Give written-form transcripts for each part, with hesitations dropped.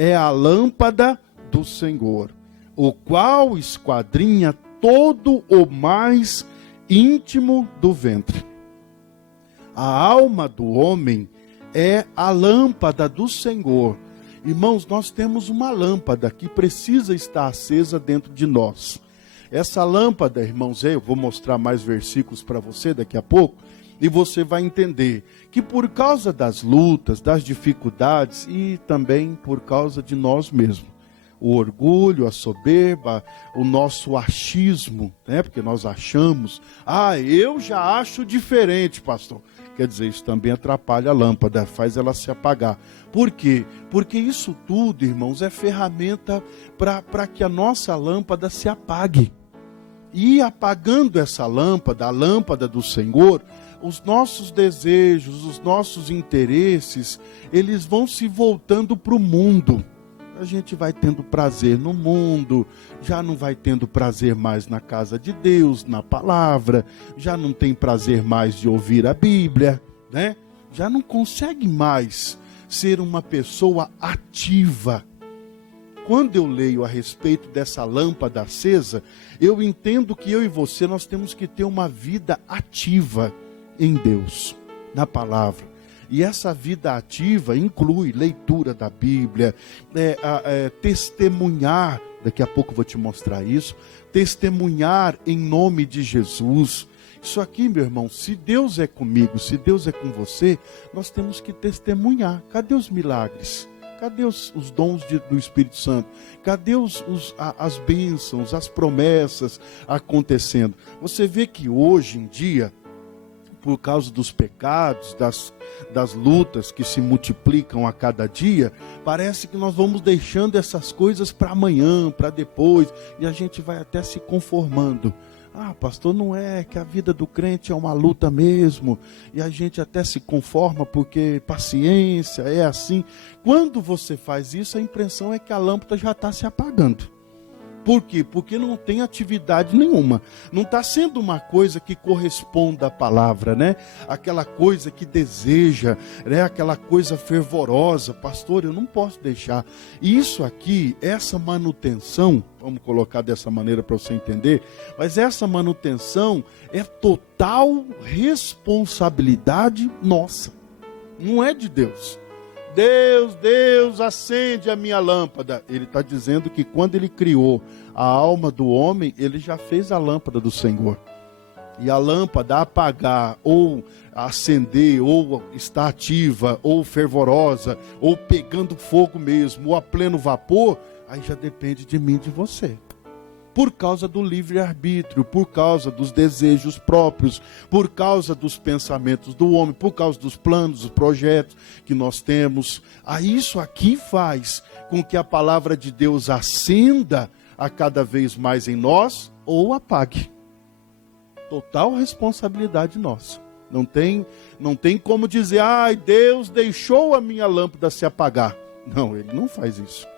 é a lâmpada do Senhor, o qual esquadrinha todo o mais íntimo do ventre. A alma do homem é a lâmpada do Senhor. Irmãos, nós temos uma lâmpada que precisa estar acesa dentro de nós. Essa lâmpada, irmãos, eu vou mostrar mais versículos para você daqui a pouco, e você vai entender que por causa das lutas, das dificuldades e também por causa de nós mesmos, o orgulho, a soberba, o nosso achismo, né? Porque nós achamos, eu já acho diferente, pastor. Quer dizer, isso também atrapalha a lâmpada, faz ela se apagar. Por quê? Porque isso tudo, irmãos, é ferramenta para que a nossa lâmpada se apague. E apagando essa lâmpada, a lâmpada do Senhor, os nossos desejos, os nossos interesses, eles vão se voltando para o mundo. A gente vai tendo prazer no mundo, já não vai tendo prazer mais na casa de Deus, na palavra, já não tem prazer mais de ouvir a Bíblia, né? Já não consegue mais ser uma pessoa ativa. Quando eu leio a respeito dessa lâmpada acesa, eu entendo que eu e você, nós temos que ter uma vida ativa em Deus, na palavra. E essa vida ativa inclui leitura da Bíblia, testemunhar, daqui a pouco eu vou te mostrar isso, testemunhar em nome de Jesus. Isso aqui, meu irmão, se Deus é comigo, se Deus é com você, nós temos que testemunhar. Cadê os milagres? Cadê os dons do Espírito Santo? Cadê as bênçãos, as promessas acontecendo? Você vê que hoje em dia, por causa dos pecados, das lutas que se multiplicam a cada dia, parece que nós vamos deixando essas coisas para amanhã, para depois, e a gente vai até se conformando. Pastor, não é que a vida do crente é uma luta mesmo, e a gente até se conforma porque paciência, é assim. Quando você faz isso, a impressão é que a lâmpada já está se apagando. Por quê? Porque não tem atividade nenhuma. Não está sendo uma coisa que corresponda à palavra, né? Aquela coisa que deseja, né? Aquela coisa fervorosa. Pastor, eu não posso deixar. E isso aqui, essa manutenção, vamos colocar dessa maneira para você entender, mas essa manutenção é total responsabilidade nossa. Não é de Deus. Deus, acende a minha lâmpada. Ele está dizendo que quando ele criou a alma do homem, ele já fez a lâmpada do Senhor. E a lâmpada apagar, ou acender, ou estar ativa, ou fervorosa, ou pegando fogo mesmo, ou a pleno vapor, aí já depende de mim e de você. Por causa do livre-arbítrio, por causa dos desejos próprios, por causa dos pensamentos do homem, por causa dos planos, dos projetos que nós temos. Isso aqui faz com que a palavra de Deus acenda a cada vez mais em nós ou apague. Total responsabilidade nossa. Não tem como dizer, Deus deixou a minha lâmpada se apagar. Não, ele não faz isso.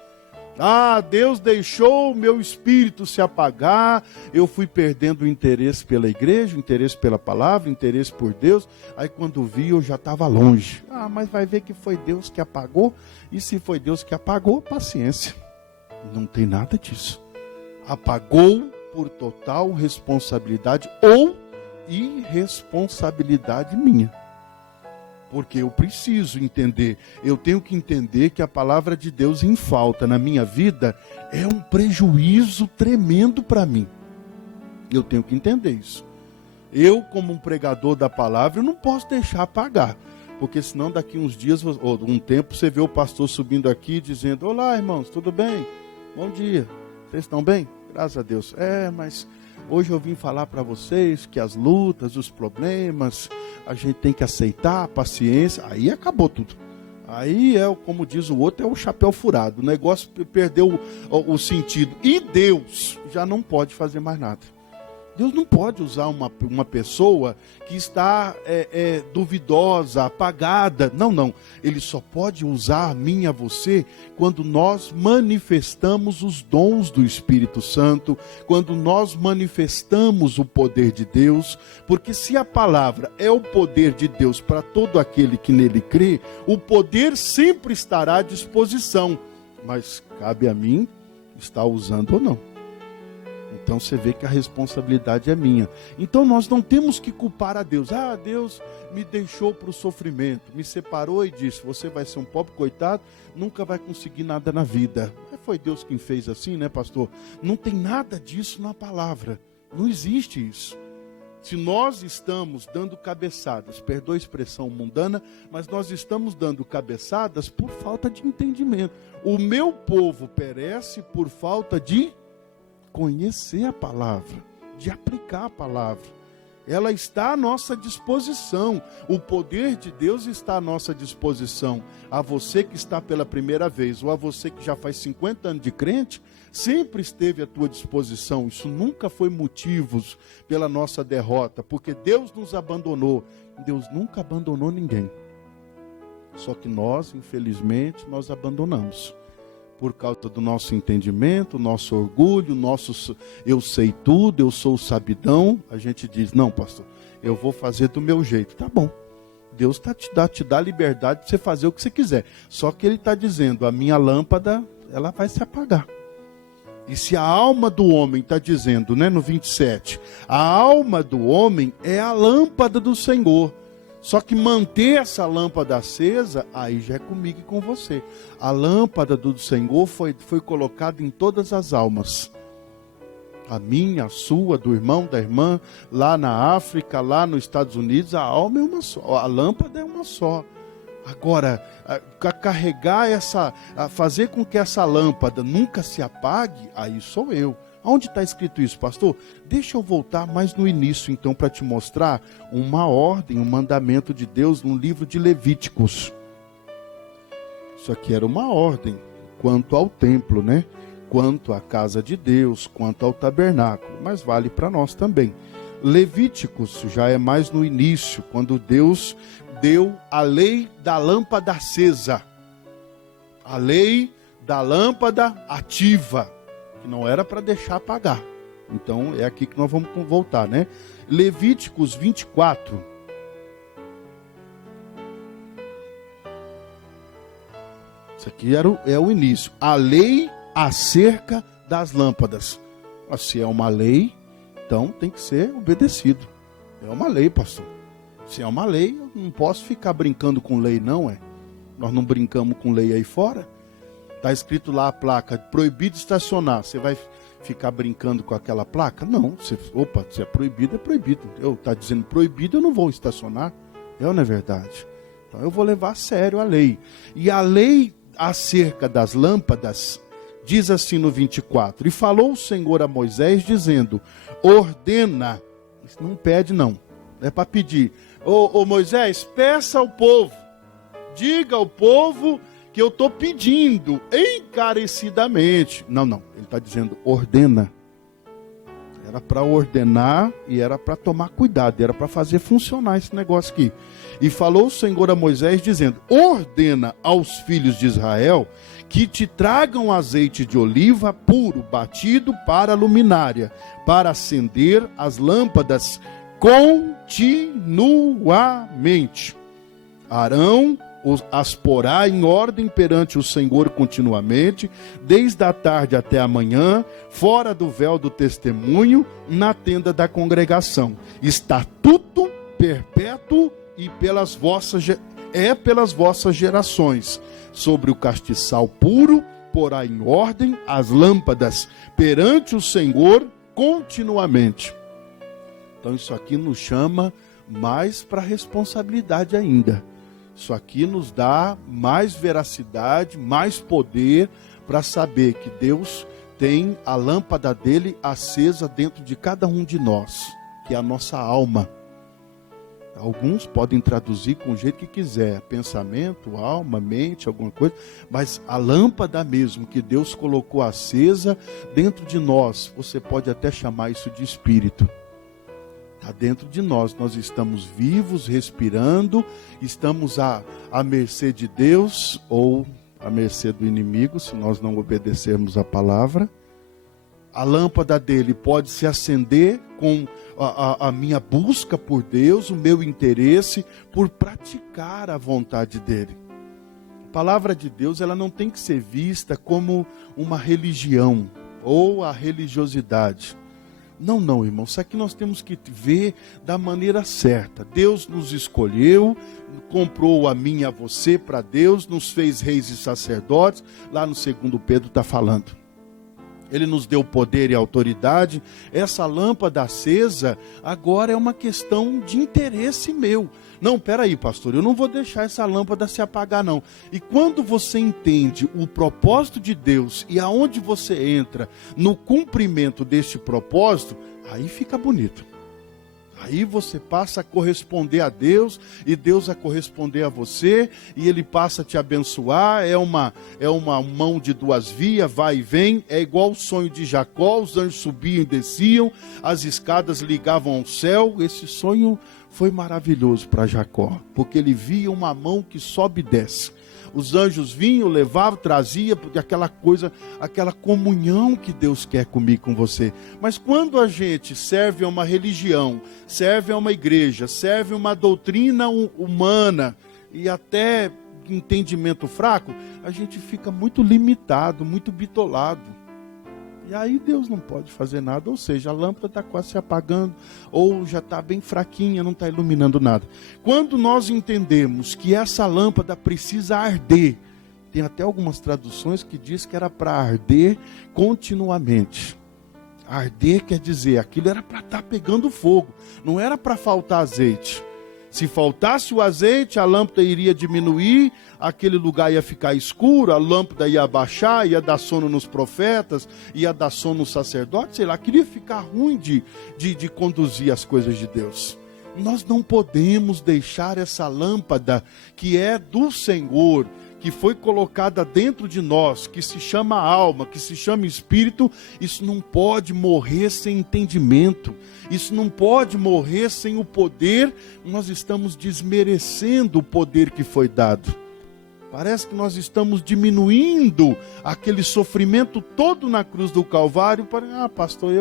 Deus deixou o meu espírito se apagar, eu fui perdendo o interesse pela igreja, o interesse pela palavra, o interesse por Deus. Aí quando vi, eu já estava longe. Mas vai ver que foi Deus que apagou, e se foi Deus que apagou, paciência. Não tem nada disso. Apagou por total responsabilidade ou irresponsabilidade minha. Porque eu preciso entender, eu tenho que entender que a palavra de Deus em falta na minha vida é um prejuízo tremendo para mim. Eu tenho que entender isso. Eu, como um pregador da palavra, eu não posso deixar apagar. Porque senão daqui uns dias, ou um tempo, você vê o pastor subindo aqui dizendo, olá irmãos, tudo bem? Bom dia, vocês estão bem? Graças a Deus. Mas hoje eu vim falar para vocês que as lutas, os problemas, a gente tem que aceitar, a paciência. Aí acabou tudo. Aí como diz o outro, é o chapéu furado. O negócio perdeu o sentido. E Deus já não pode fazer mais nada. Deus não pode usar uma pessoa que está duvidosa, apagada. Não. Ele só pode usar a mim e a você quando nós manifestamos os dons do Espírito Santo, quando nós manifestamos o poder de Deus. Porque se a palavra é o poder de Deus para todo aquele que nele crê, o poder sempre estará à disposição. mas cabe a mim estar usando ou não. Então você vê que a responsabilidade é minha. Então nós não temos que culpar a Deus. Ah, Deus me deixou para o sofrimento, me separou e disse, você vai ser um pobre coitado, nunca vai conseguir nada na vida. Foi Deus quem fez assim, né, pastor? Não tem nada disso na palavra. Não existe isso. Se nós estamos dando cabeçadas, perdoa a expressão mundana, mas nós estamos dando cabeçadas por falta de entendimento. O meu povo perece por falta de conhecer a palavra, de aplicar a palavra. Ela está à nossa disposição. O poder de Deus está à nossa disposição. A você que está pela primeira vez, ou a você que já faz 50 anos de crente, sempre esteve à tua disposição. Isso nunca foi motivos pela nossa derrota, porque Deus nos abandonou. Deus nunca abandonou ninguém. Só que nós, infelizmente, nós abandonamos. Por causa do nosso entendimento, nosso orgulho, nosso eu sei tudo, eu sou o sabidão, a gente diz, não, pastor, eu vou fazer do meu jeito. Tá bom, Deus te dá liberdade de você fazer o que você quiser. Só que Ele está dizendo, a minha lâmpada, ela vai se apagar. E se a alma do homem está dizendo, né, no 27, a alma do homem é a lâmpada do Senhor. Só que manter essa lâmpada acesa, aí já é comigo e com você. A lâmpada do Senhor foi colocada em todas as almas. A minha, a sua, do irmão, da irmã, lá na África, lá nos Estados Unidos, a alma é uma só, a lâmpada é uma só. Agora, carregar fazer com que essa lâmpada nunca se apague, aí sou eu. Onde está escrito isso, pastor? Deixa eu voltar mais no início, então, para te mostrar uma ordem, um mandamento de Deus no livro de Levíticos. Isso aqui era uma ordem quanto ao templo, né? Quanto à casa de Deus, quanto ao tabernáculo, mas vale para nós também. Levíticos já é mais no início, quando Deus deu a lei da lâmpada acesa, a lei da lâmpada ativa, que não era para deixar apagar. Então é aqui que nós vamos voltar, né? Levíticos 24. Isso aqui é o início. A lei acerca das lâmpadas. Se é uma lei, então tem que ser obedecido. É uma lei, pastor. Se é uma lei, eu não posso ficar brincando com lei, não é? Nós não brincamos com lei aí fora. Está escrito lá a placa, proibido estacionar. Você vai ficar brincando com aquela placa? Não. Se é proibido, é proibido. Está dizendo proibido, eu não vou estacionar. Não é verdade? Então eu vou levar a sério a lei. E a lei acerca das lâmpadas diz assim no 24. E falou o Senhor a Moisés dizendo, ordena. Isso não pede não. É para pedir. Ô Moisés, peça ao povo. Diga ao povo que eu estou pedindo encarecidamente. Não, ele está dizendo ordena. Era para ordenar e era para tomar cuidado, era para fazer funcionar esse negócio aqui. E falou o Senhor a Moisés dizendo, ordena aos filhos de Israel que te tragam azeite de oliva puro, batido para a luminária, para acender as lâmpadas continuamente. Arão as porá em ordem perante o Senhor continuamente, desde a tarde até a manhã, fora do véu do testemunho, na tenda da congregação. Estatuto perpétuo e pelas vossas gerações. Sobre o castiçal puro, porá em ordem as lâmpadas perante o Senhor continuamente. Então isso aqui nos chama mais para responsabilidade ainda. Isso aqui nos dá mais veracidade, mais poder para saber que Deus tem a lâmpada dele acesa dentro de cada um de nós, que é a nossa alma. Alguns podem traduzir com o jeito que quiser, pensamento, alma, mente, alguma coisa, mas a lâmpada mesmo que Deus colocou acesa dentro de nós, você pode até chamar isso de espírito. Está dentro de nós, nós estamos vivos, respirando, estamos à mercê de Deus ou à mercê do inimigo, se nós não obedecermos a palavra. A lâmpada dele pode se acender com a minha busca por Deus, o meu interesse por praticar a vontade dele. palavra de Deus, ela não tem que ser vista como uma religião ou a religiosidade. Não, irmão, isso aqui nós temos que ver da maneira certa. Deus nos escolheu, comprou a mim e a você para Deus, nos fez reis e sacerdotes, lá no 2 Pedro está falando. Ele nos deu poder e autoridade. Essa lâmpada acesa agora é uma questão de interesse meu. Não, peraí, pastor, eu não vou deixar essa lâmpada se apagar, não. E quando você entende o propósito de Deus e aonde você entra no cumprimento deste propósito, aí fica bonito. Aí você passa a corresponder a Deus e Deus a corresponder a você, e Ele passa a te abençoar. É uma mão de duas vias, vai e vem. É igual o sonho de Jacó, os anjos subiam e desciam, as escadas ligavam ao céu. Esse sonho foi maravilhoso para Jacó, porque ele via uma mão que sobe e desce. Os anjos vinham, levavam, traziam, aquela coisa, aquela comunhão que Deus quer comigo, com você. Mas quando a gente serve a uma religião, serve a uma igreja, serve uma doutrina humana e até entendimento fraco, a gente fica muito limitado, muito bitolado. E aí Deus não pode fazer nada, ou seja, a lâmpada está quase se apagando, ou já está bem fraquinha, não está iluminando nada. Quando nós entendemos que essa lâmpada precisa arder, tem até algumas traduções que diz que era para arder continuamente. Arder quer dizer, aquilo era para estar pegando fogo, não era para faltar azeite. Se faltasse o azeite, a lâmpada iria diminuir, aquele lugar ia ficar escuro, a lâmpada ia abaixar, ia dar sono nos profetas, ia dar sono nos sacerdotes, sei lá, queria ficar ruim de conduzir as coisas de Deus. Nós não podemos deixar essa lâmpada que é do Senhor, que foi colocada dentro de nós, que se chama alma, que se chama espírito, isso não pode morrer sem entendimento, isso não pode morrer sem o poder. Nós estamos desmerecendo o poder que foi dado. Parece que nós estamos diminuindo aquele sofrimento todo na cruz do Calvário. Pastor,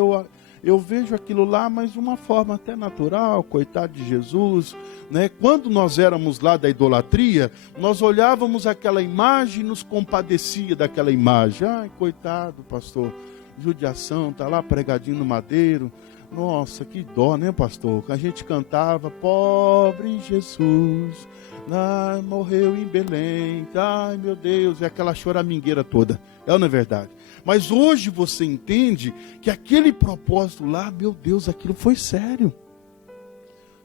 eu vejo aquilo lá, mas de uma forma até natural, coitado de Jesus, né? Quando nós éramos lá da idolatria, nós olhávamos aquela imagem e nos compadecia daquela imagem. Ai, coitado, pastor, judiação, está lá pregadinho no madeiro. Nossa, que dó, né, pastor? A gente cantava, pobre Jesus, morreu em Belém, ai meu Deus, é aquela choramingueira toda, é ou não é verdade? Mas hoje você entende que aquele propósito lá, meu Deus, aquilo foi sério.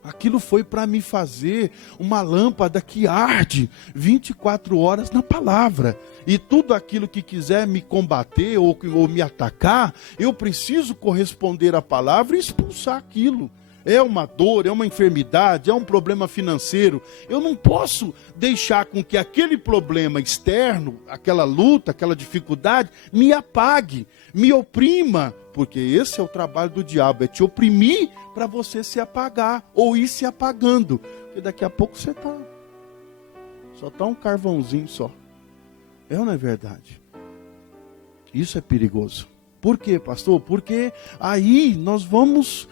Aquilo foi para me fazer uma lâmpada que arde 24 horas na palavra. E tudo aquilo que quiser me combater ou me atacar, eu preciso corresponder à palavra e expulsar aquilo. É uma dor, é uma enfermidade, é um problema financeiro. Eu não posso deixar com que aquele problema externo, aquela luta, aquela dificuldade, me apague, me oprima. Porque esse é o trabalho do diabo, é te oprimir para você se apagar ou ir se apagando. Porque daqui a pouco você só está um carvãozinho só. É ou não é verdade? Isso é perigoso. Por quê, pastor? Porque aí nós vamos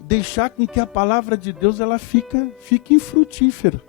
deixar com que a palavra de Deus ela fique infrutífera.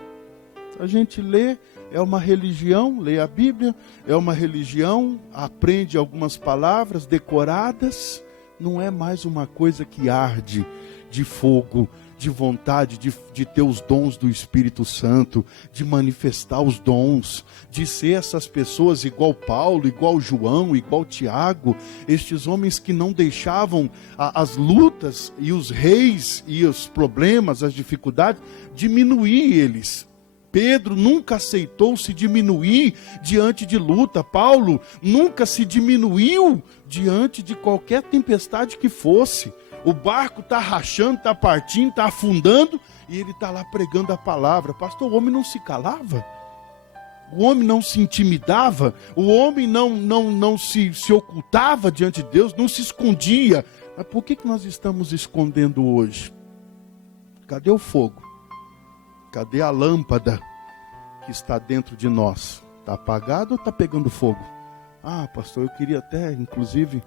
A gente lê, é uma religião, lê a Bíblia, é uma religião, aprende algumas palavras decoradas, não é mais uma coisa que arde de fogo, de vontade de ter os dons do Espírito Santo, de manifestar os dons, de ser essas pessoas igual Paulo, igual João, igual Tiago, estes homens que não deixavam as lutas e os reis e os problemas, as dificuldades, diminuir eles. Pedro nunca aceitou se diminuir diante de luta. Paulo nunca se diminuiu diante de qualquer tempestade que fosse. O barco está rachando, está partindo, está afundando, e ele está lá pregando a palavra. Pastor, o homem não se calava? O homem não se intimidava? O homem não se ocultava diante de Deus? Não se escondia? Mas por que nós estamos escondendo hoje? Cadê o fogo? Cadê a lâmpada que está dentro de nós? Está apagada ou está pegando fogo? Pastor, eu queria até, inclusive...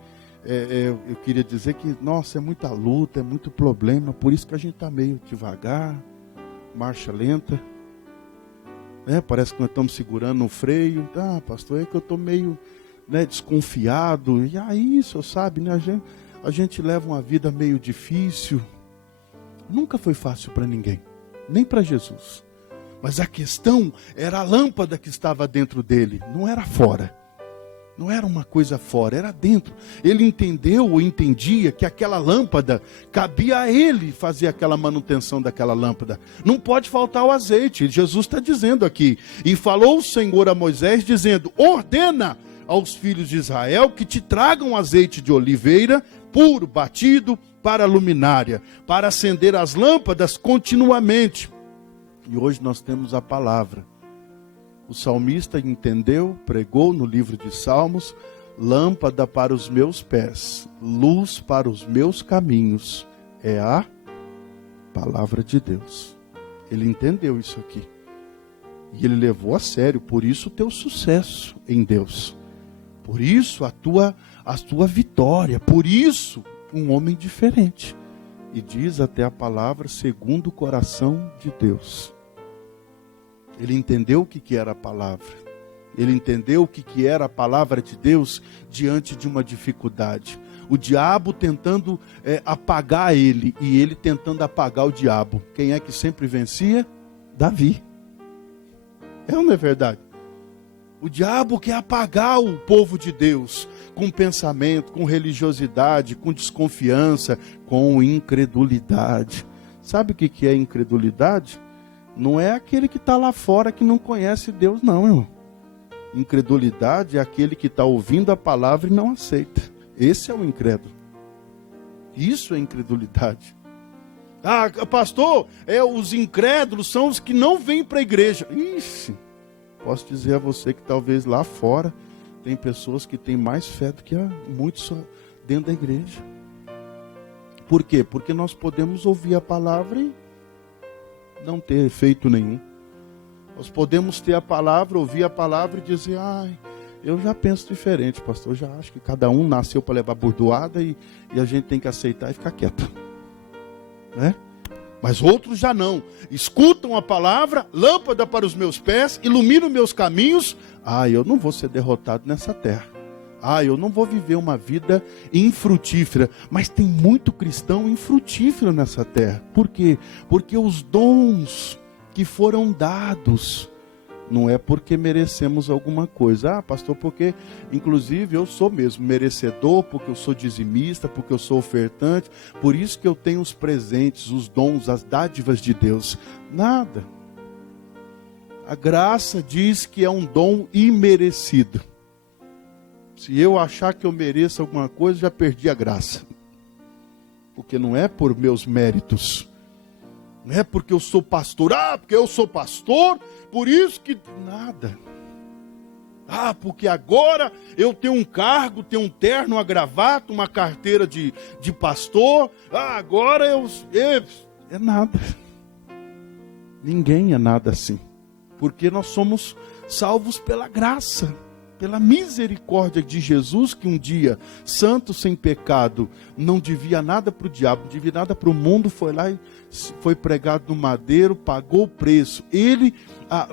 eu queria dizer que, nossa, é muita luta, é muito problema, por isso que a gente está meio devagar, marcha lenta. Parece que nós estamos segurando no freio. Pastor, é que eu estou meio desconfiado. E aí, o senhor sabe, a gente leva uma vida meio difícil. Nunca foi fácil para ninguém, nem para Jesus. Mas a questão era a lâmpada que estava dentro dele, não era fora. Não era uma coisa fora, era dentro. Ele entendeu ou entendia que aquela lâmpada, cabia a ele fazer aquela manutenção daquela lâmpada. Não pode faltar o azeite. Jesus está dizendo aqui. E falou o Senhor a Moisés, dizendo: ordena aos filhos de Israel que te tragam azeite de oliveira, puro, batido, para a luminária, para acender as lâmpadas continuamente. E hoje nós temos a palavra. O salmista entendeu, pregou no livro de Salmos: lâmpada para os meus pés, luz para os meus caminhos, é a palavra de Deus. Ele entendeu isso aqui. E ele levou a sério, por isso o teu sucesso em Deus. Por isso a tua vitória, por isso um homem diferente. E diz até a palavra segundo o coração de Deus. Ele entendeu o que era a palavra. Ele entendeu o que era a palavra de Deus diante de uma dificuldade. O diabo tentando apagar ele, e ele tentando apagar o diabo. Quem é que sempre vencia? Davi. É ou não é verdade? O diabo quer apagar o povo de Deus com pensamento, com religiosidade, com desconfiança, com incredulidade. Sabe o que é incredulidade? Não é aquele que está lá fora que não conhece Deus, não, irmão. Incredulidade é aquele que está ouvindo a palavra e não aceita. Esse é o incrédulo. Isso é incredulidade. Pastor, os incrédulos são os que não vêm para a igreja. Ixi, posso dizer a você que talvez lá fora tem pessoas que têm mais fé do que muitos dentro da igreja. Por quê? Porque nós podemos ouvir a palavra e não ter efeito nenhum. Nós podemos ter a palavra, ouvir a palavra e dizer: eu já penso diferente, pastor. Eu já acho que cada um nasceu para levar bordoada e a gente tem que aceitar e ficar quieto. Mas outros já não. Escutam a palavra, lâmpada para os meus pés, ilumina os meus caminhos. Eu não vou ser derrotado nessa terra. Eu não vou viver uma vida infrutífera. Mas tem muito cristão infrutífero nessa terra. Por quê? Porque os dons que foram dados, não é porque merecemos alguma coisa. Pastor, porque inclusive eu sou mesmo merecedor, porque eu sou dizimista, porque eu sou ofertante, por isso que eu tenho os presentes, os dons, as dádivas de Deus. Nada. A graça diz que é um dom imerecido. Se eu achar que eu mereço alguma coisa, já perdi a graça. Porque não é por meus méritos. Não é porque eu sou pastor. Porque eu sou pastor, por isso que... Nada. Porque agora eu tenho um cargo, tenho um terno, uma gravata, uma carteira de pastor. Agora eu... É nada. Ninguém é nada assim. Porque nós somos salvos pela graça. Pela misericórdia de Jesus, que um dia, santo, sem pecado, não devia nada para o diabo, não devia nada para o mundo, foi lá e foi pregado no madeiro, pagou o preço.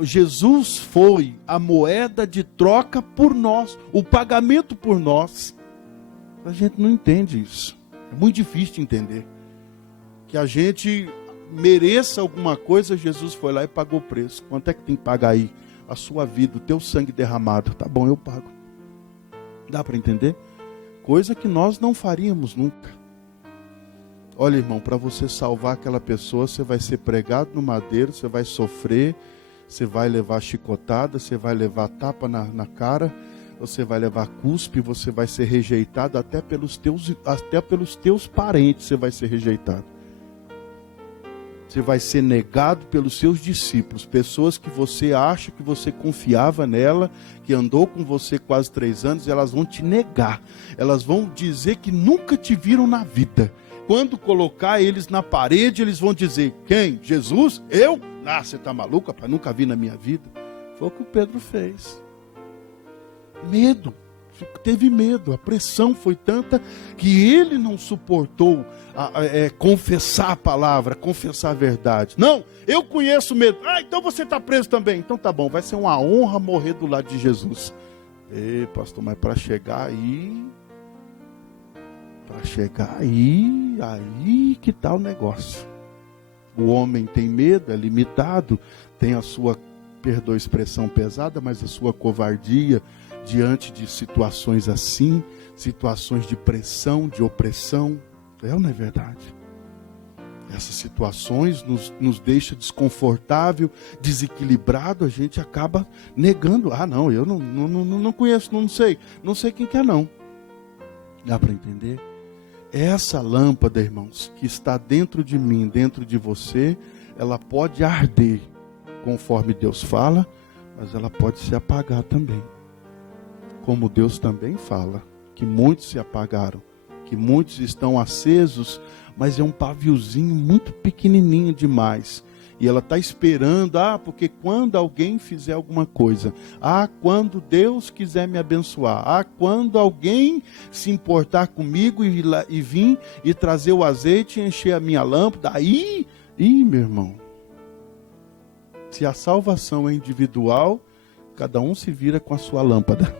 Jesus foi a moeda de troca por nós, o pagamento por nós. A gente não entende isso. É muito difícil de entender. Que a gente mereça alguma coisa, Jesus foi lá e pagou o preço. Quanto é que tem que pagar aí? A sua vida, o teu sangue derramado. Tá bom, eu pago. Dá para entender? Coisa que nós não faríamos nunca. Olha, irmão, para você salvar aquela pessoa, você vai ser pregado no madeiro, você vai sofrer, você vai levar chicotada, você vai levar tapa na cara, você vai levar cuspe, você vai ser rejeitado até pelos teus parentes, você vai ser rejeitado. Você vai ser negado pelos seus discípulos, pessoas que você acha que você confiava nela, que andou com você quase 3 anos, elas vão te negar. Elas vão dizer que nunca te viram na vida. Quando colocar eles na parede, eles vão dizer: quem? Jesus? Eu? Você está maluco, rapaz? Nunca vi na minha vida. Foi o que o Pedro fez. Medo. teve medo, a pressão foi tanta que ele não suportou confessar a palavra, confessar a verdade. Não, eu conheço medo. Então você está preso também. Então tá bom, vai ser uma honra morrer do lado de Jesus. Ei, pastor, mas para chegar aí que tá o negócio. O homem tem medo, é limitado, tem a sua, perdoa a expressão pesada, mas a sua covardia diante de situações assim, situações de pressão, de opressão. É ou não é verdade? Essas situações nos deixam desconfortável, desequilibrado, a gente acaba negando. Não, eu não conheço, não sei quem que é não. Dá para entender? Essa lâmpada, irmãos, que está dentro de mim, dentro de você, ela pode arder, conforme Deus fala, mas ela pode se apagar também. Como Deus também fala, que muitos se apagaram, que muitos estão acesos, mas é um paviozinho muito pequenininho demais. E ela está esperando, porque quando alguém fizer alguma coisa, quando Deus quiser me abençoar, quando alguém se importar comigo e vir e trazer o azeite e encher a minha lâmpada, meu irmão, se a salvação é individual, cada um se vira com a sua lâmpada.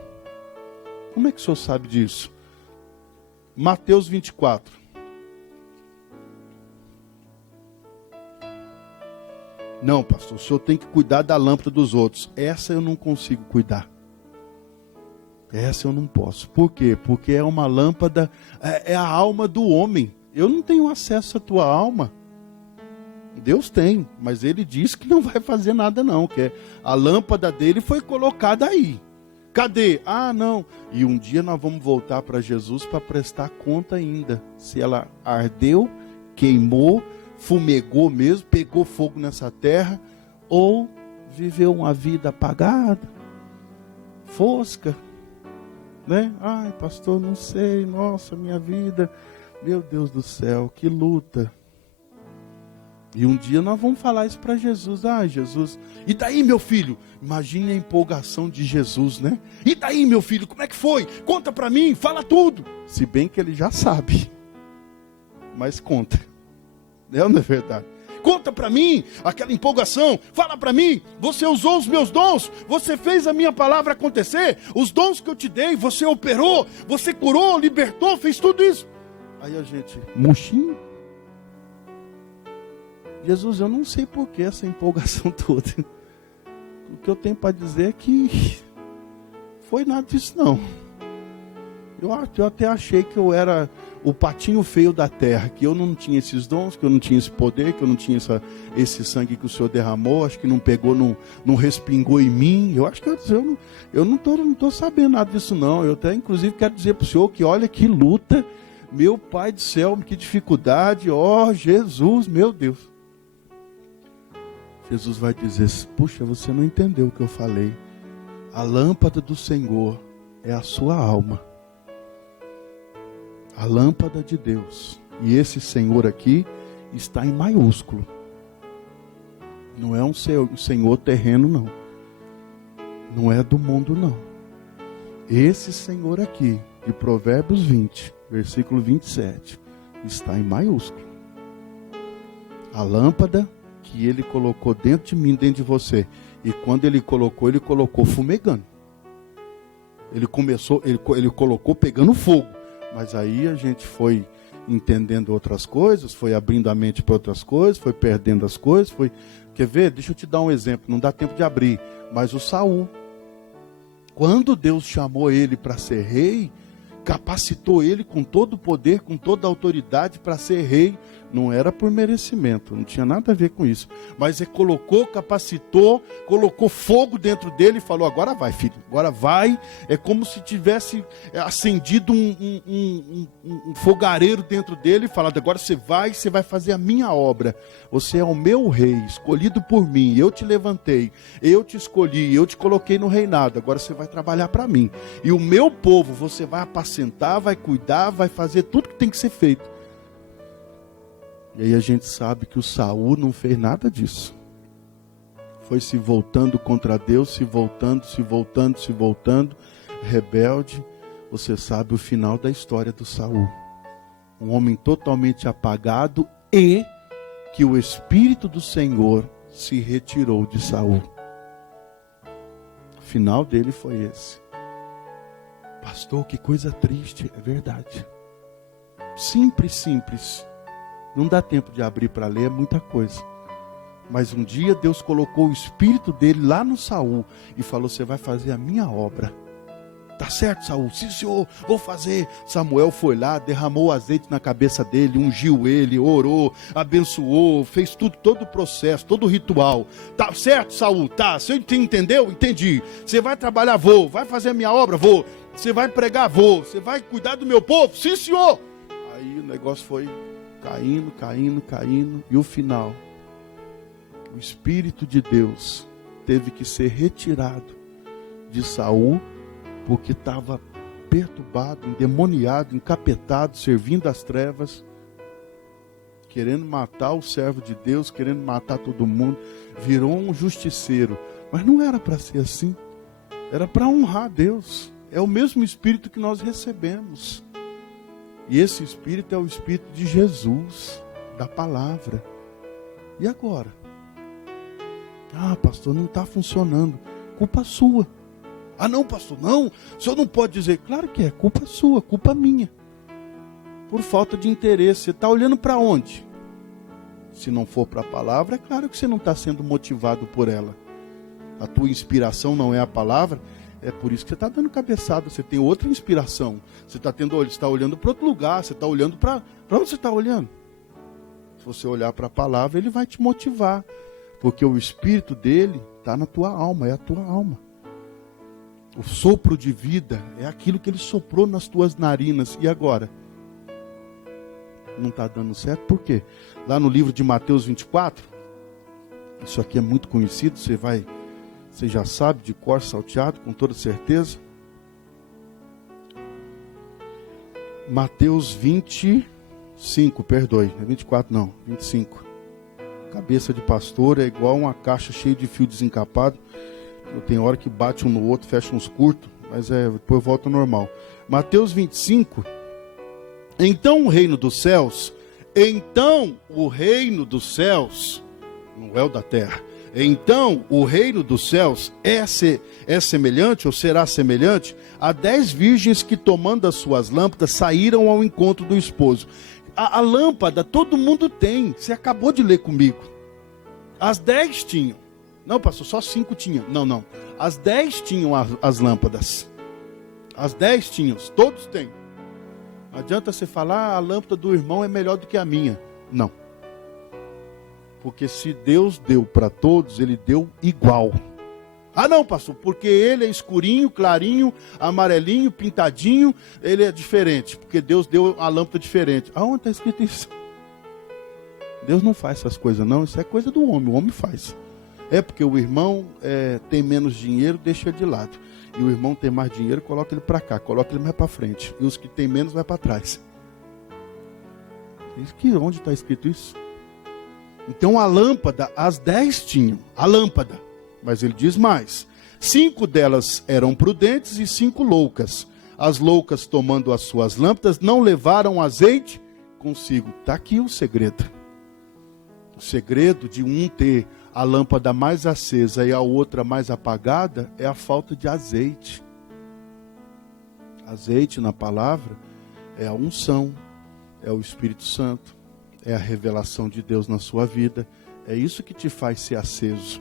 Como é que o senhor sabe disso? Mateus 24. Não, pastor, o senhor tem que cuidar da lâmpada dos outros. Essa eu não consigo cuidar. Essa eu não posso. Por quê? Porque é uma lâmpada, é a alma do homem. Eu não tenho acesso à tua alma. Deus tem, mas ele diz que não vai fazer nada não. Que a lâmpada dele foi colocada aí. Cadê? Não. E um dia nós vamos voltar para Jesus para prestar conta ainda. Se ela ardeu, queimou, fumegou mesmo, pegou fogo nessa terra, ou viveu uma vida apagada, fosca, né? Pastor, não sei, nossa, minha vida, meu Deus do céu, que luta. E um dia nós vamos falar isso para Jesus. Jesus, e daí, meu filho? Imagine a empolgação de Jesus, né? E daí, meu filho, como é que foi? Conta para mim, fala tudo. Se bem que ele já sabe, mas conta. Não é verdade? Conta para mim aquela empolgação. Fala para mim, você usou os meus dons, você fez a minha palavra acontecer, os dons que eu te dei, você operou, você curou, libertou, fez tudo isso. Aí a gente, murchinho. Jesus, eu não sei por que essa empolgação toda. O que eu tenho para dizer é que foi nada disso não. Eu até achei que eu era o patinho feio da terra, que eu não tinha esses dons, que eu não tinha esse poder, que eu não tinha esse sangue que o Senhor derramou, acho que não pegou, não respingou em mim. Eu acho que eu não estou sabendo nada disso não. Eu até inclusive quero dizer para o Senhor que olha que luta, meu Pai do céu, que dificuldade, Jesus, meu Deus. Jesus vai dizer, puxa, você não entendeu o que eu falei. A lâmpada do Senhor é a sua alma. A lâmpada de Deus. E esse Senhor aqui está em maiúsculo. Não é um Senhor terreno, não. Não é do mundo, não. Esse Senhor aqui, de Provérbios 20, versículo 27, está em maiúsculo. A lâmpada que ele colocou dentro de mim, dentro de você. E quando ele colocou fumegando. Ele colocou pegando fogo. Mas aí a gente foi entendendo outras coisas, foi abrindo a mente para outras coisas, foi perdendo as coisas, Quer ver? Deixa eu te dar um exemplo, não dá tempo de abrir. Mas o Saul, quando Deus chamou ele para ser rei, capacitou ele com todo o poder, com toda a autoridade para ser rei. Não era por merecimento, não tinha nada a ver com isso. Mas ele colocou, capacitou, colocou fogo dentro dele e falou, agora vai, filho, agora vai. É como se tivesse acendido um fogareiro dentro dele e falado, agora você vai fazer a minha obra. Você é o meu rei, escolhido por mim, eu te levantei, eu te escolhi, eu te coloquei no reinado, agora você vai trabalhar para mim. E o meu povo você vai apacentar, vai cuidar, vai fazer tudo que tem que ser feito. E aí a gente sabe que o Saul não fez nada disso. Foi se voltando contra Deus, se voltando, rebelde. Você sabe o final da história do Saul. Um homem totalmente apagado e que o Espírito do Senhor se retirou de Saul. O final dele foi esse. Pastor, que coisa triste. É verdade. Simples. Não dá tempo de abrir para ler, é muita coisa. Mas um dia Deus colocou o Espírito dele lá no Saul e falou: você vai fazer a minha obra. Tá certo, Saul? Sim, senhor, vou fazer. Samuel foi lá, derramou azeite na cabeça dele, ungiu ele, orou, abençoou, fez tudo, todo o processo, todo o ritual. Tá certo, Saul? Tá. Você entendeu? Entendi. Você vai trabalhar? Vou. Vai fazer a minha obra? Vou. Você vai pregar? Vou. Você vai cuidar do meu povo? Sim, senhor. Aí o negócio foi caindo. E o final, o Espírito de Deus teve que ser retirado de Saul, porque estava perturbado, endemoniado, encapetado, servindo às trevas, querendo matar o servo de Deus, querendo matar todo mundo. Virou um justiceiro. Mas não era para ser assim. Era para honrar Deus. É o mesmo Espírito que nós recebemos. E esse Espírito é o Espírito de Jesus, da palavra. E agora? Ah, pastor, não está funcionando. Culpa sua. Ah, não, pastor, não. O senhor não pode dizer. Claro que é, culpa sua, culpa minha. Por falta de interesse. Você está olhando para onde? Se não for para a palavra, é claro que você não está sendo motivado por ela. A tua inspiração não é a palavra. É por isso que você está dando cabeçada. Você tem outra inspiração. Você está olhando para outro lugar. Você está olhando para onde você está olhando? Se você olhar para a palavra, ele vai te motivar. Porque o Espírito dele está na tua alma. É a tua alma. O sopro de vida é aquilo que ele soprou nas tuas narinas. E agora? Não está dando certo. Por quê? Lá no livro de Mateus 24, isso aqui é muito conhecido, você já sabe de cor salteado, com toda certeza. Mateus 25, perdoe, não é 24 não, 25. Cabeça de pastor é igual uma caixa cheia de fio desencapado. Tem hora que bate um no outro, fecha uns curtos, mas depois volta ao normal. Mateus 25. Então o reino dos céus, não é o da terra. Então o reino dos céus é semelhante, ou será semelhante, a 10 virgens que, tomando as suas lâmpadas, saíram ao encontro do esposo. A lâmpada todo mundo tem, você acabou de ler comigo. As 10 tinham. Não, pastor, só 5 tinham. Não. As 10 tinham as lâmpadas. As 10 tinham, todos têm. Não adianta você falar, a lâmpada do irmão é melhor do que a minha. Não. Porque se Deus deu para todos, ele deu igual. Ah, não, pastor, porque ele é escurinho, clarinho, amarelinho, pintadinho, ele é diferente. Porque Deus deu a lâmpada diferente. Aonde está escrito isso? Deus não faz essas coisas, não. Isso é coisa do homem, o homem faz. É porque o irmão tem menos dinheiro, deixa ele de lado. E o irmão tem mais dinheiro, coloca ele para cá, coloca ele mais para frente. E os que tem menos, vai para trás. Onde está escrito isso? Então a lâmpada, as 10 tinham, a lâmpada. Mas ele diz mais. 5 delas eram prudentes e 5 loucas. As loucas, tomando as suas lâmpadas, não levaram azeite consigo. Está aqui o segredo. O segredo de um ter a lâmpada mais acesa e a outra mais apagada é a falta de azeite. Azeite na palavra é a unção, é o Espírito Santo, é a revelação de Deus na sua vida. É isso que te faz ser aceso.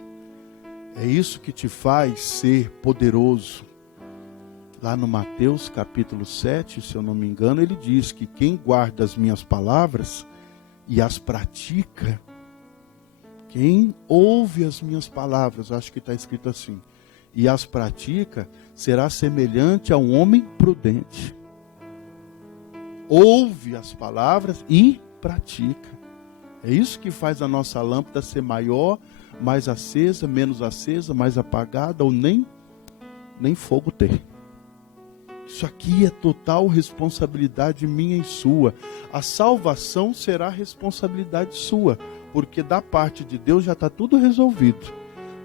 É isso que te faz ser poderoso. Lá no Mateus capítulo 7, se eu não me engano, ele diz que quem guarda as minhas palavras e as pratica, quem ouve as minhas palavras, acho que está escrito assim, e as pratica, será semelhante a um homem prudente. Ouve as palavras e pratica. É isso que faz a nossa lâmpada ser maior, mais acesa, menos acesa, mais apagada, ou nem fogo ter. Isso aqui é total responsabilidade minha e sua. A salvação será responsabilidade sua, porque da parte de Deus já está tudo resolvido.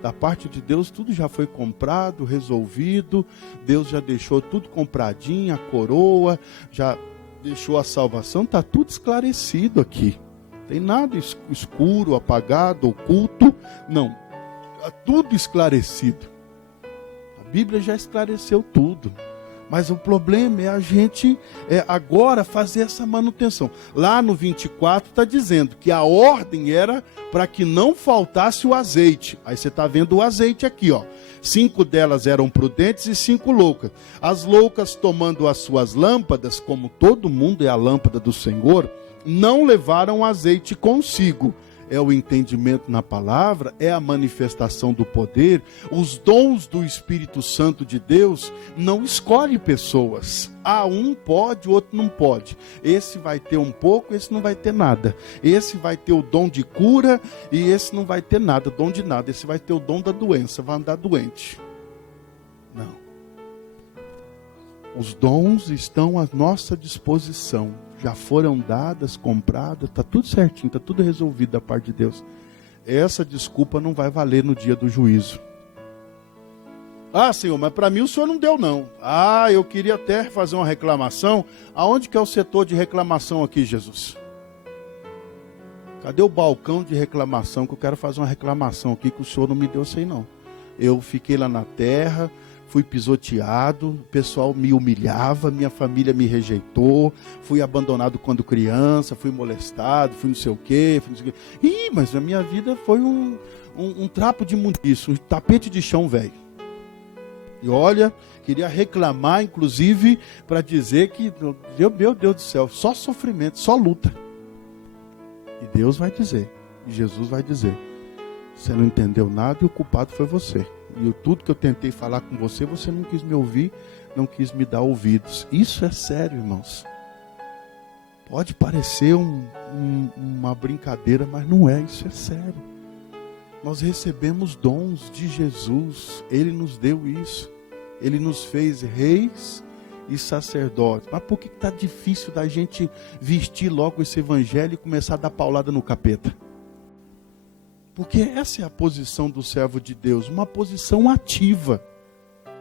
Da parte de Deus, tudo já foi comprado, resolvido. Deus já deixou tudo compradinho, a coroa, já deixou a salvação. Está tudo esclarecido aqui. Tem nada escuro, apagado, oculto. Não. Está tudo esclarecido. A Bíblia já esclareceu tudo. Mas o problema é a gente agora fazer essa manutenção. Lá no 24 está dizendo que a ordem era para que não faltasse o azeite. Aí você está vendo o azeite aqui, ó. 5 delas eram prudentes e 5 loucas. As loucas, tomando as suas lâmpadas, como todo mundo é a lâmpada do Senhor, não levaram azeite consigo. É o entendimento na palavra, é a manifestação do poder. Os dons do Espírito Santo de Deus não escolhe pessoas. Um pode, o outro não pode. Esse vai ter um pouco, esse não vai ter nada. Esse vai ter o dom de cura e esse não vai ter nada, dom de nada. Esse vai ter o dom da doença, vai andar doente. Não. Os dons estão à nossa disposição. Já foram dadas, compradas, está tudo certinho, está tudo resolvido da parte de Deus. Essa desculpa não vai valer no dia do juízo. Senhor, mas para mim o Senhor não deu não. Eu queria até fazer uma reclamação. Aonde que é o setor de reclamação aqui, Jesus? Cadê o balcão de reclamação? Que eu quero fazer uma reclamação aqui que o Senhor não me deu, sei não. Eu fiquei lá na terra, fui pisoteado, o pessoal me humilhava, minha família me rejeitou, fui abandonado quando criança, fui molestado, fui não sei o quê. Mas a minha vida foi um trapo de imundícia, um tapete de chão velho. E olha, queria reclamar, inclusive, para dizer que, meu Deus do céu, só sofrimento, só luta. E Deus vai dizer, e Jesus vai dizer, você não entendeu nada e o culpado foi você. E tudo que eu tentei falar com você, você não quis me ouvir, não quis me dar ouvidos. Isso é sério, irmãos. Pode parecer uma brincadeira, mas não é, isso é sério. Nós recebemos dons de Jesus, Ele nos deu isso. Ele nos fez reis e sacerdotes. Mas por que está difícil da gente vestir logo esse evangelho e começar a dar paulada no capeta? Porque essa é a posição do servo de Deus, uma posição ativa,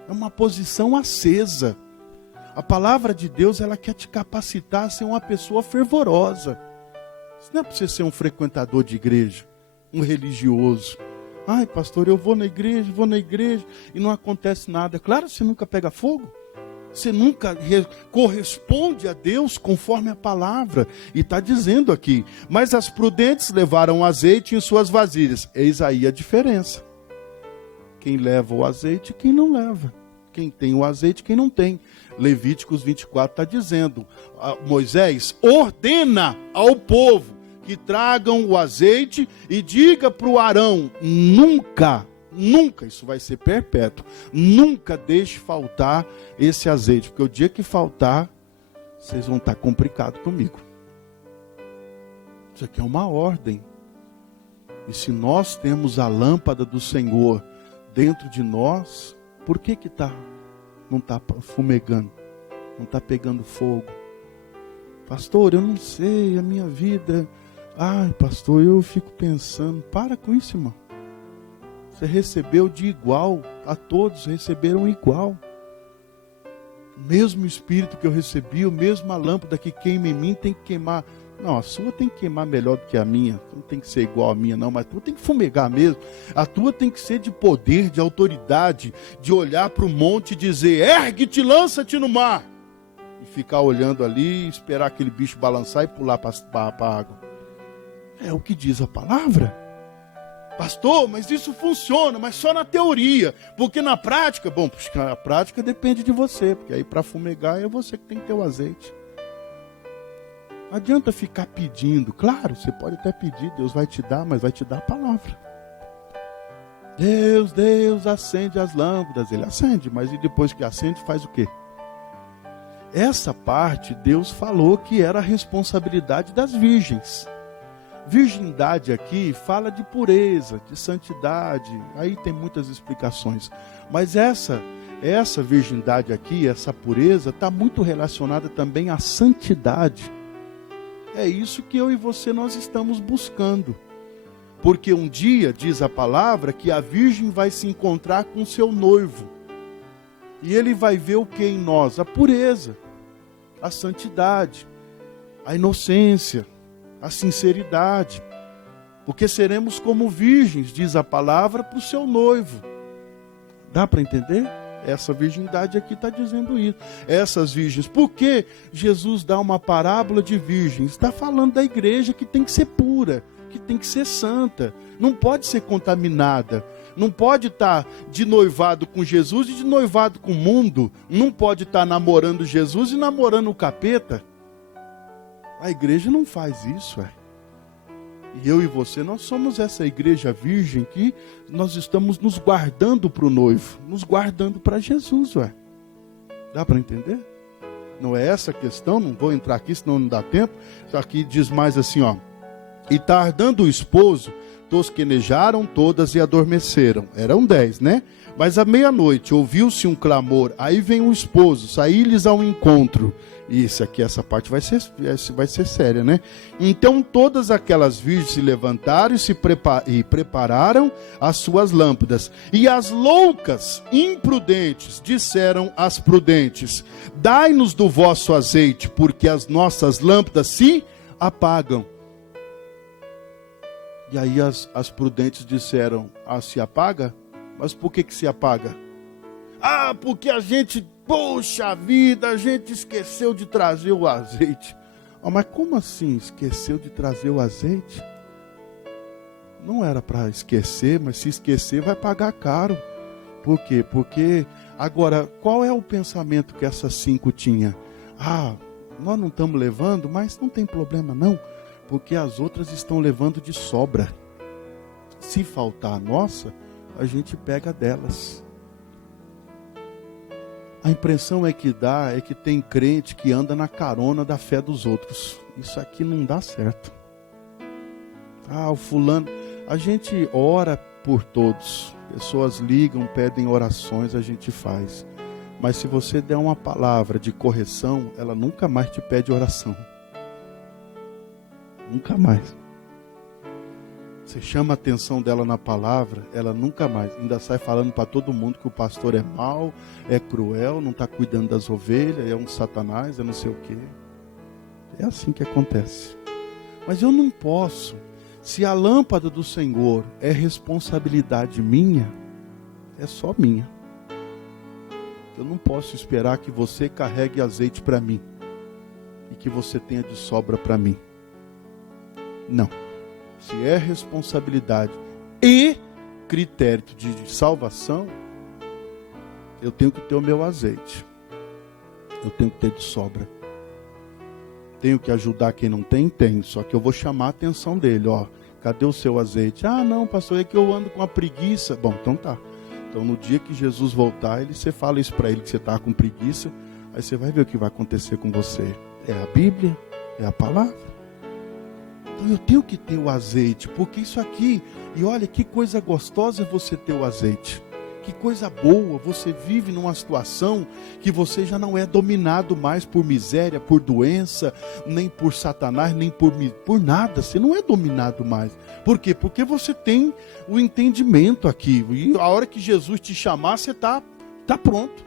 é uma posição acesa. A palavra de Deus, ela quer te capacitar a ser uma pessoa fervorosa. Isso não é para você ser um frequentador de igreja, um religioso. Pastor, eu vou na igreja e não acontece nada. Claro, você nunca pega fogo. Você nunca corresponde a Deus conforme a palavra. E está dizendo aqui, mas as prudentes levaram azeite em suas vasilhas. Eis aí a diferença. Quem leva o azeite e quem não leva. Quem tem o azeite e quem não tem. Levíticos 24 está dizendo, Moisés ordena ao povo que tragam o azeite e diga para o Arão, nunca, isso vai ser perpétuo, nunca deixe faltar esse azeite, porque o dia que faltar, vocês vão estar complicados comigo. Isso aqui é uma ordem. E se nós temos a lâmpada do Senhor dentro de nós, por que não está fumegando? Não está pegando fogo? Pastor, eu não sei, a minha vida... pastor, eu fico pensando, para com isso, irmão. Você recebeu de igual, a todos receberam igual. O mesmo Espírito que eu recebi, a mesma lâmpada que queima em mim tem que queimar. Não, a sua tem que queimar melhor do que a minha. Não tem que ser igual a minha não, mas a tua tem que fumegar mesmo. A tua tem que ser de poder, de autoridade, de olhar para o monte e dizer, ergue-te, lança-te no mar. E ficar olhando ali, esperar aquele bicho balançar e pular para a água. É o que diz a palavra. Pastor, mas isso funciona, mas só na teoria. Porque na prática, a prática depende de você. Porque aí para fumegar é você que tem que ter o azeite. Não adianta ficar pedindo. Claro, você pode até pedir, Deus vai te dar, mas vai te dar a palavra. Deus acende as lâmpadas. Ele acende, mas e depois que acende faz o quê? Essa parte Deus falou que era a responsabilidade das virgens. Virgindade aqui fala de pureza, de santidade, aí tem muitas explicações. Mas essa virgindade aqui, essa pureza, está muito relacionada também à santidade. É isso que eu e você nós estamos buscando. Porque um dia, diz a palavra, que a virgem vai se encontrar com seu noivo. E ele vai ver o que em nós? A pureza, a santidade, a inocência, a sinceridade. Porque seremos como virgens, diz a palavra, para o seu noivo. Dá para entender? Essa virgindade aqui está dizendo isso. Essas virgens. Por que Jesus dá uma parábola de virgens? Está falando da igreja que tem que ser pura, que tem que ser santa. Não pode ser contaminada. Não pode estar de noivado com Jesus e de noivado com o mundo. Não pode estar namorando Jesus e namorando o capeta. A igreja não faz isso, E eu e você, nós somos essa igreja virgem que nós estamos nos guardando para o noivo, nos guardando para Jesus, Dá para entender? Não é essa a questão, não vou entrar aqui, senão não dá tempo. Só que diz mais assim, E tardando o esposo, tosquenejaram todas e adormeceram. Eram 10, né? Mas à meia-noite ouviu-se um clamor, aí vem o esposo, saí-lhes ao encontro. Isso aqui, essa parte vai ser séria, né? Então todas aquelas virgens se levantaram e prepararam as suas lâmpadas. E as loucas, imprudentes, disseram às prudentes: dai-nos do vosso azeite, porque as nossas lâmpadas se apagam. E aí as prudentes disseram: se apaga? Mas por que se apaga? Porque a gente... Poxa vida, a gente esqueceu de trazer o azeite. Mas como assim esqueceu de trazer o azeite? Não era para esquecer, mas se esquecer vai pagar caro. Por quê? Porque, agora, qual é o pensamento que essas 5 tinham? Nós não estamos levando, mas não tem problema não, porque as outras estão levando de sobra. Se faltar a nossa, a gente pega delas. A impressão que dá é que tem crente que anda na carona da fé dos outros. Isso aqui não dá certo. O fulano... A gente ora por todos. Pessoas ligam, pedem orações, a gente faz. Mas se você der uma palavra de correção, ela nunca mais te pede oração. Nunca mais. Você chama a atenção dela na palavra, ela nunca mais. Ainda sai falando para todo mundo que o pastor é mau, é cruel, não está cuidando das ovelhas, é um satanás, é não sei o quê. É assim que acontece. Mas eu não posso. Se a lâmpada do Senhor é responsabilidade minha, é só minha. Eu não posso esperar que você carregue azeite para mim e que você tenha de sobra para mim. Não. Se é responsabilidade e critério de salvação, eu tenho que ter o meu azeite. Eu tenho que ter de sobra. Tenho que ajudar quem não tem? Tenho. Só que eu vou chamar a atenção dele. Cadê o seu azeite? Não, pastor, é que eu ando com a preguiça. Bom, então tá. Então no dia que Jesus voltar, você fala isso para ele, que você está com preguiça. Aí você vai ver o que vai acontecer com você. É a Bíblia, é a palavra. Então eu tenho que ter o azeite, porque isso aqui, e olha que coisa gostosa é você ter o azeite, que coisa boa, você vive numa situação que você já não é dominado mais por miséria, por doença, nem por Satanás, nem por nada, você não é dominado mais. Por quê? Porque você tem o entendimento aqui, e a hora que Jesus te chamar, você está pronto,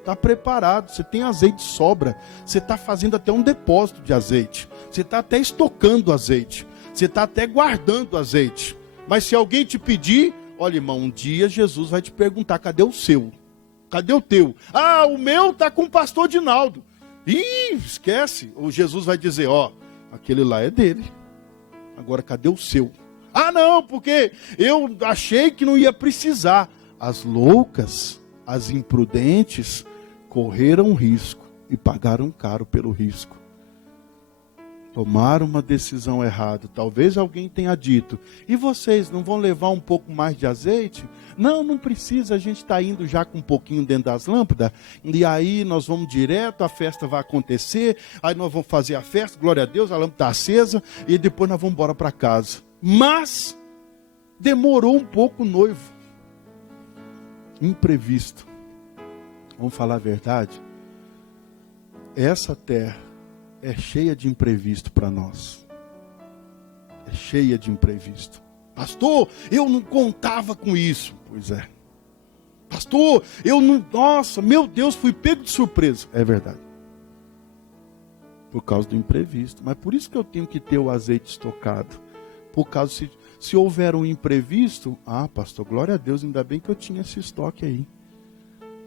está preparado, você tem azeite de sobra, você está fazendo até um depósito de azeite, você está até estocando azeite, você está até guardando azeite. Mas se alguém te pedir, olha irmão, um dia Jesus vai te perguntar: cadê o seu? Cadê o teu? O meu está com o pastor Dinaldo. Esquece. Ou Jesus vai dizer: aquele lá é dele. Agora cadê o seu? Não, porque eu achei que não ia precisar. As loucas, as imprudentes, correram risco e pagaram caro pelo risco. Tomaram uma decisão errada. Talvez alguém tenha dito: e vocês não vão levar um pouco mais de azeite? Não precisa, a gente está indo já com um pouquinho dentro das lâmpadas, e aí nós vamos direto, a festa vai acontecer, aí nós vamos fazer a festa, glória a Deus, a lâmpada está acesa, e depois nós vamos embora para casa. Mas demorou um pouco o noivo. Imprevisto. Vamos falar a verdade? Essa terra é cheia de imprevisto para nós. É cheia de imprevisto. Pastor, eu não contava com isso. Pois é. Pastor, eu não... Nossa, meu Deus, fui pego de surpresa. É verdade. Por causa do imprevisto. Mas por isso que eu tenho que ter o azeite estocado. Por causa, se houver um imprevisto... pastor, glória a Deus, ainda bem que eu tinha esse estoque aí.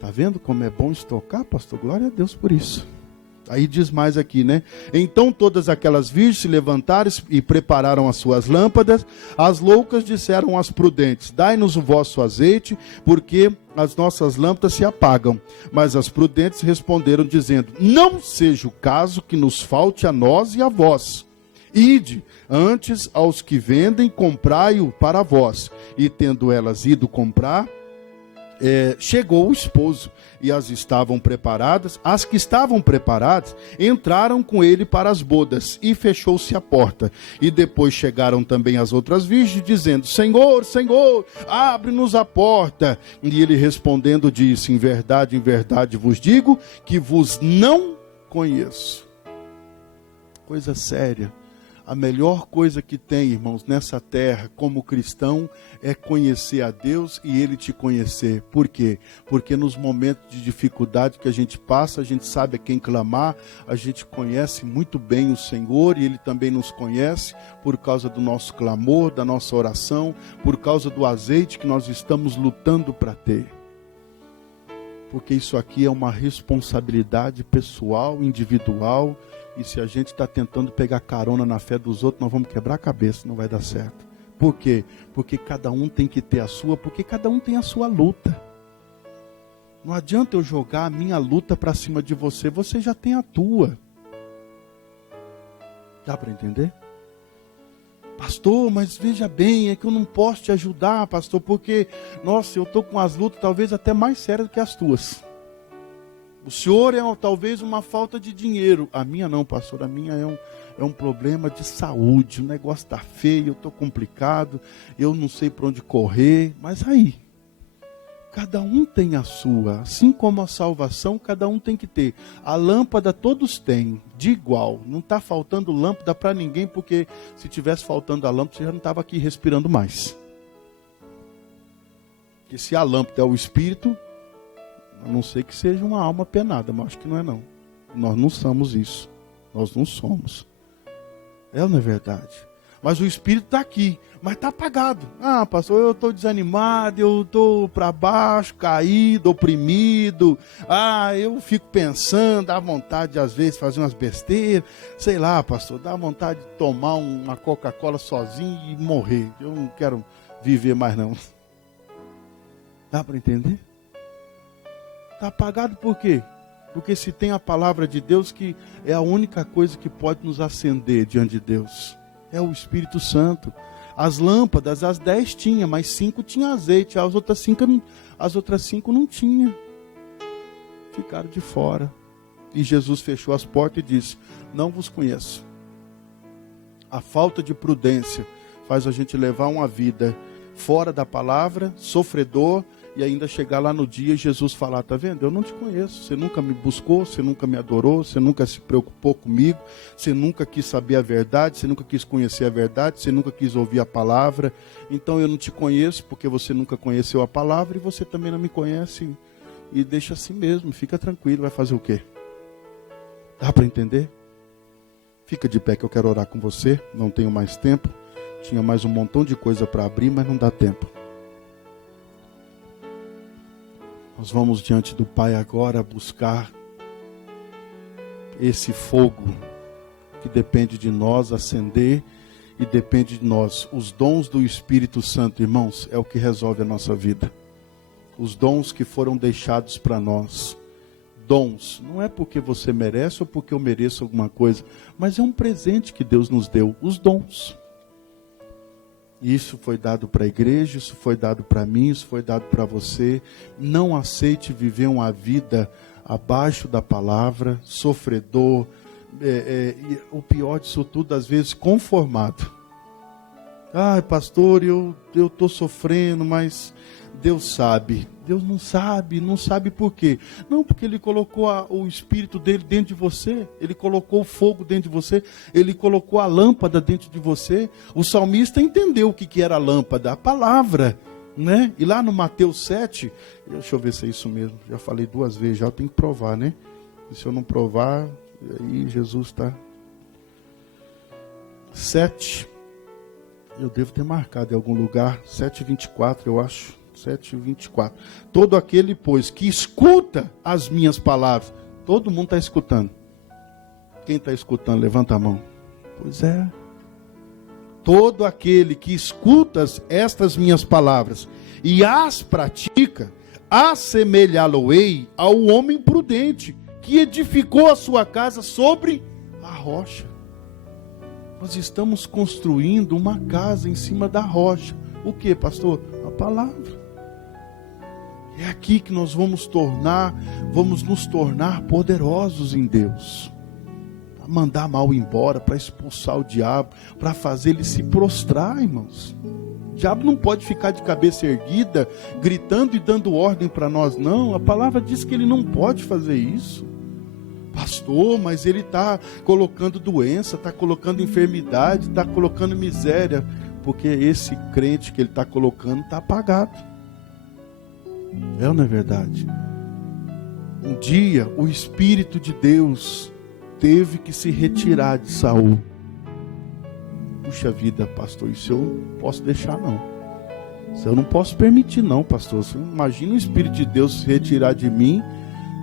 Tá vendo como é bom estocar, pastor? Glória a Deus por isso. Aí diz mais aqui, né? Então todas aquelas virgens se levantaram e prepararam as suas lâmpadas. As loucas disseram às prudentes: dai-nos o vosso azeite, porque as nossas lâmpadas se apagam. Mas as prudentes responderam dizendo: não seja o caso que nos falte a nós e a vós. Ide antes aos que vendem, comprai-o para vós. E tendo elas ido comprar, chegou o esposo, e as que estavam preparadas, entraram com ele para as bodas, e fechou-se a porta. E depois chegaram também as outras virgens, dizendo: Senhor, Senhor, abre-nos a porta. E ele respondendo disse: em verdade vos digo, que vos não conheço. Coisa séria. A melhor coisa que tem, irmãos, nessa terra, como cristão, é conhecer a Deus e Ele te conhecer. Por quê? Porque nos momentos de dificuldade que a gente passa, a gente sabe a quem clamar, a gente conhece muito bem o Senhor e Ele também nos conhece por causa do nosso clamor, da nossa oração, por causa do azeite que nós estamos lutando para ter. Porque isso aqui é uma responsabilidade pessoal, individual. E se a gente está tentando pegar carona na fé dos outros, nós vamos quebrar a cabeça, não vai dar certo. Por quê? Porque cada um tem que ter a sua, porque cada um tem a sua luta. Não adianta eu jogar a minha luta para cima de você, você já tem a tua. Dá para entender? Pastor, mas veja bem, é que eu não posso te ajudar, pastor, porque, nossa, eu estou com as lutas talvez até mais sérias do que as tuas. O senhor é talvez uma falta de dinheiro. A minha não, pastor. A minha é um problema de saúde. O negócio está feio, eu estou complicado. Eu não sei para onde correr. Mas aí, cada um tem a sua. Assim como a salvação, cada um tem que ter. A lâmpada todos têm, de igual. Não está faltando lâmpada para ninguém, porque se tivesse faltando a lâmpada, você já não estava aqui respirando mais. Porque se a lâmpada é o Espírito... A não ser que seja uma alma penada, mas acho que não é não. Nós não somos isso. Nós não somos. É ou não é verdade? Mas o Espírito está aqui, mas está apagado. Pastor, eu estou desanimado, eu estou para baixo, caído, oprimido. Eu fico pensando, dá vontade de às vezes fazer umas besteiras. Sei lá, pastor, dá vontade de tomar uma Coca-Cola sozinho e morrer. Eu não quero viver mais não. Dá para entender? Está apagado por quê? Porque se tem a palavra de Deus, que é a única coisa que pode nos acender diante de Deus. É o Espírito Santo. As lâmpadas, as 10 tinha, mas 5 tinha azeite. As outras 5 não tinha. Ficaram de fora. E Jesus fechou as portas e disse: não vos conheço. A falta de prudência faz a gente levar uma vida fora da palavra, sofredor, e ainda chegar lá no dia e Jesus falar: tá vendo? Eu não te conheço, você nunca me buscou, você nunca me adorou, você nunca se preocupou comigo, você nunca quis saber a verdade, você nunca quis conhecer a verdade, você nunca quis ouvir a palavra, então eu não te conheço porque você nunca conheceu a palavra e você também não me conhece, e deixa assim mesmo, fica tranquilo, vai fazer o quê? Dá para entender? Fica de pé que eu quero orar com você, não tenho mais tempo, tinha mais um montão de coisa para abrir, mas não dá tempo. Nós vamos diante do Pai agora buscar esse fogo que depende de nós acender e depende de nós. Os dons do Espírito Santo, irmãos, é o que resolve a nossa vida. Os dons que foram deixados para nós. Dons, não é porque você merece ou porque eu mereço alguma coisa, mas é um presente que Deus nos deu, os dons. Isso foi dado para a igreja, isso foi dado para mim, isso foi dado para você. Não aceite viver uma vida abaixo da palavra, sofredor, o pior disso tudo, às vezes, conformado. Pastor, eu estou sofrendo, mas Deus sabe. Deus não sabe por quê? Não, porque Ele colocou o Espírito dele dentro de você, Ele colocou o fogo dentro de você, Ele colocou a lâmpada dentro de você. O salmista entendeu o que era a lâmpada, a palavra, né? E lá no Mateus 7, deixa eu ver se é isso mesmo, já falei 2 vezes, já eu tenho que provar, né? E se eu não provar, aí Jesus está... 7, eu devo ter marcado em algum lugar, 7:24 eu acho, 7:24. Todo aquele, pois, que escuta as minhas palavras, todo mundo está escutando. Quem está escutando, levanta a mão. Pois é. Todo aquele que escuta estas minhas palavras e as pratica, assemelhá-lo-ei ao homem prudente, que edificou a sua casa sobre a rocha. Nós estamos construindo uma casa em cima da rocha. O que, pastor? A palavra. É aqui que nós vamos nos tornar poderosos em Deus. Para mandar mal embora, para expulsar o diabo, para fazer ele se prostrar, irmãos. O diabo não pode ficar de cabeça erguida, gritando e dando ordem para nós, não. A palavra diz que ele não pode fazer isso. Pastor, mas ele está colocando doença, está colocando enfermidade, está colocando miséria, porque esse crente que ele está colocando está apagado. É ou não é verdade? Um dia o Espírito de Deus teve que se retirar de Saul. Puxa vida, pastor, isso eu não posso deixar não. Isso eu não posso permitir não, pastor. Você imagina o Espírito de Deus se retirar de mim,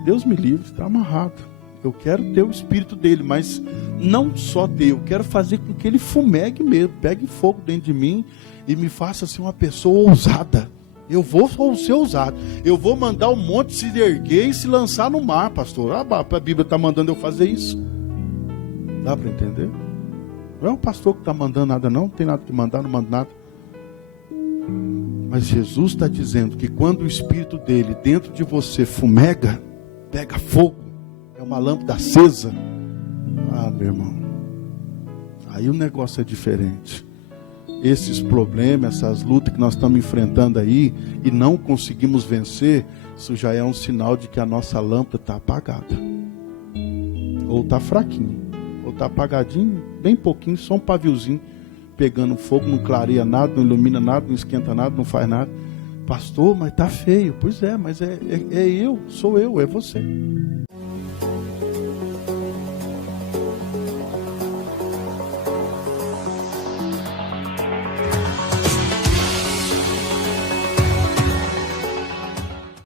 Deus me livre, está amarrado. Eu quero ter o Espírito dele, mas não só ter, eu quero fazer com que ele fumegue mesmo, pegue fogo dentro de mim e me faça ser uma pessoa ousada. Eu vou ser ousado, eu vou mandar um monte se erguer e se lançar no mar, pastor. A Bíblia está mandando eu fazer isso. Dá para entender? Não é o pastor que está mandando nada não tem nada que mandar, não manda nada. Mas Jesus está dizendo que quando o Espírito dele dentro de você fumega, pega fogo, é uma lâmpada acesa. Ah, meu irmão, aí o negócio é diferente. Esses problemas, essas lutas que nós estamos enfrentando aí e não conseguimos vencer, isso já é um sinal de que a nossa lâmpada está apagada. Ou está fraquinha, ou está apagadinho, bem pouquinho, só um paviozinho pegando fogo, não clareia nada, não ilumina nada, não esquenta nada, não faz nada. Pastor, mas está feio. Pois é, mas é eu, sou eu, é você.